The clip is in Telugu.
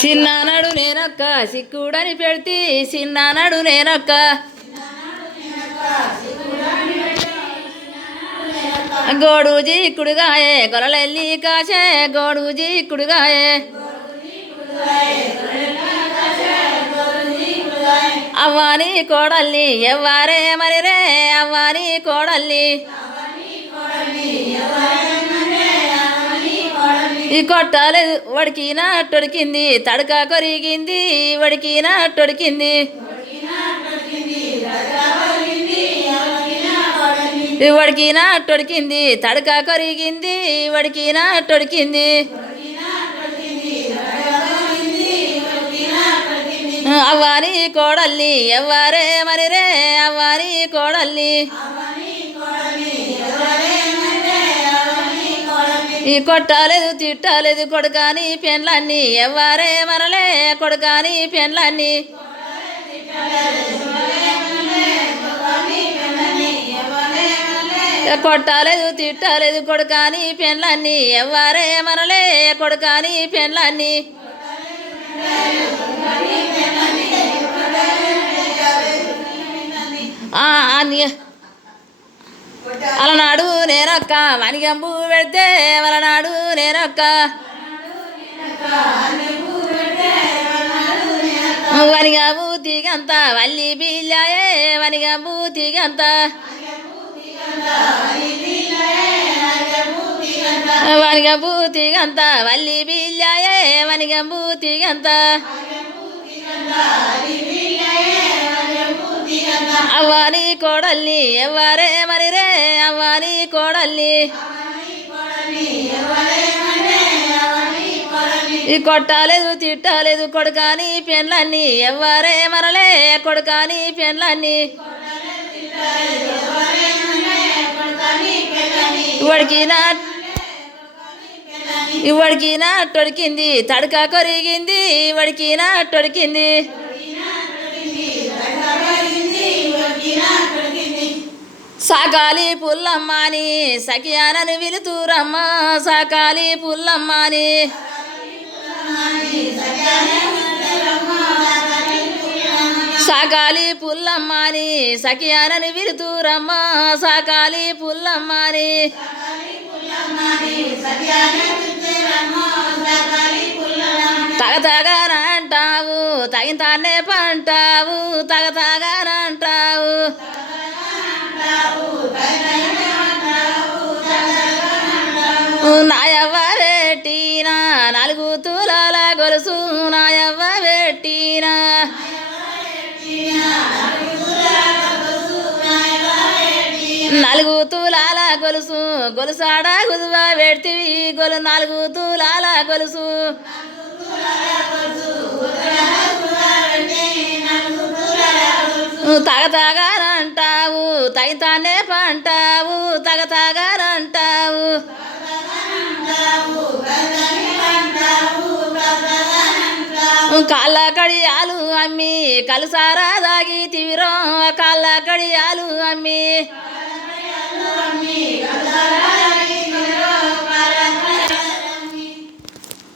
చిన్నానాడు నేనొక్క సిక్కుడని పెడితే చిన్నానాడు నేనొక్క గోడూజీ కుడుగాయే గొలలెల్లి కాసే గోడూజీ కుడుగాయే అవ్వాని కోడల్ని ఎవ్వారే మరిరే అవ్వాని కోడల్ని ఈ కొట్టాలేదు వడికినట్టొడికింది తడక కొరిగింది వడికినట్టొడికింది వడికినట్టొడికింది తడక కొరిగింది వడికినట్టొడికింది అవ్వాని కోడల్ని ఎవ్వారే మరిరే అవ్వాని కోడల్ని ఈ కొట్టాలేదు తిట్టాలేదు కొడుకాని పెన్లన్నీ ఎవ్వారే మరలే కొడుకాని పెన్లన్నీ కొట్టాలేదు తిట్టాలేదు కొడుకాని పెన్లన్నీ ఎవ్వారే మరలే కొడుకాని పెన్లన్నీ అలనాడు నేనొక్క వనిగంబు పెడితే వలనాడు నేనొక్క వనిగంబు తీగంత వల్లి బిల్లాయే వనిగంబు తీగంత వనిగంబు తీగంత వల్లి బిల్లాయే వనిగంబు తీగంత అవ్వాని కోడల్ని ఎవ్వారే మరిరే అవ్వాని కోడల్ని ఈ కొట్టాలేదు తిట్టాలేదు కొడుకాని పెన్లన్నీ ఎవ్వారే మరలే కొడుకాని పెన్లన్నీ వడికినట్టొడికింది తడక కొరిగింది వడికినట్టొడికింది సాకాలి పుల్లమ్మని సఖియానని విలుతూరమ్మ సాకాలి పుల్లమ్మని సాకాలి పుల్లమ్మని సఖియానని విలుతూరమ్మ సాకాలి పుల్లమ్మని తగతగానంటావు తగినతానే పంటావు తగతగానంటావు నాయవ్వ పెట్టిన 4 తులాల గొలుసు నాయవ్వ పెట్టిన 4 తులాల గొలుసు గొలుసాడ గుదువ పెడితివి 4 తులాల గొలుసు తగతగానంటావు తగినతానే పంటావు తగతగానంటావు కాళ్ళ కడియాలు అమ్మి కలుసారా దాగి తివిరో కాళ్ళ కడియాలు అమ్మి